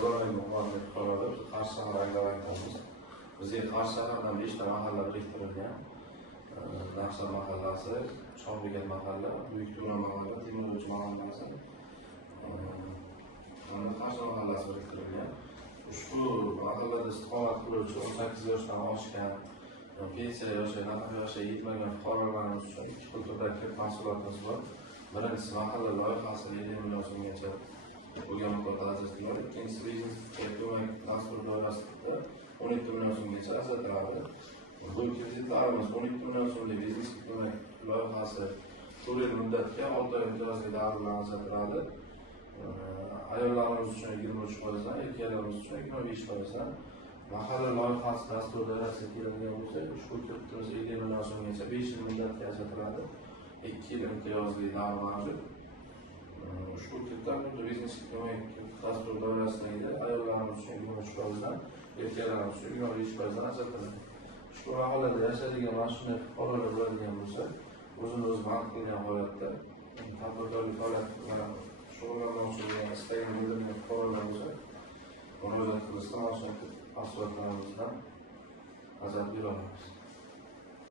Zo'rg'ay muxolifat fuqarolar Qarshi shahar aytamiz. Bizga Qarshi shahardan 5 ta mahalla biriktirilgan. Naqshlar mahallasi, Shohbekat mahalla, Buyuk Turan mahalla, Temurchi mahallasi, Qarshi mahallasi biriktirilgan. Ushbu mahallada istiqomat qiluvchi 18 yoshdan oshgan, pensiya yoshi, nafaqa yoshi yetmagan fuqarolarimiz uchun ikki xil turdagi mahsulotimiz bor. Birinchisi mahalla loyihasi 7 million so'mgacha bo'lgan miqdorda ajratiladi. Ikkinchisi biznesga ko'mak dastur doirasida 12 million so'mgacha ajratiladi. Bu kreditlarimiz 12 million so'mlik biznesga ko'mak loyihasi 4 yil muddatga 6 oy imtiyozli davr bilan ajratiladi. Ayollarimiz uchun 23%, erkaklarimiz uchun 25%. Mahalla loyihasi dastur doirasiga keladigan bo'lsak, ushbu kreditimiz 50 million so'mgacha 5 yil muddatga ajratiladi. 2 yil imtiyozli davr mavjud. Ushbu kreditlar biznesga ko'mak dastur doirasidagi ayollarimiz uchun 23%, erkaklarimiz uchun 25% ajratiladi. Ushbu mahallada yashaydigan mana shunday fuqarolar bo'ladigan bo'lsa, o'zini o'zi band qilgan holatda tadbirkorlik faoliyati bilan shug'ullanmoqchi bo'lgan istagini bildirgan fuqarolar bo'lsa, murojaat qilishda mana shunday mahsulotlarimizdan ajratib beramiz.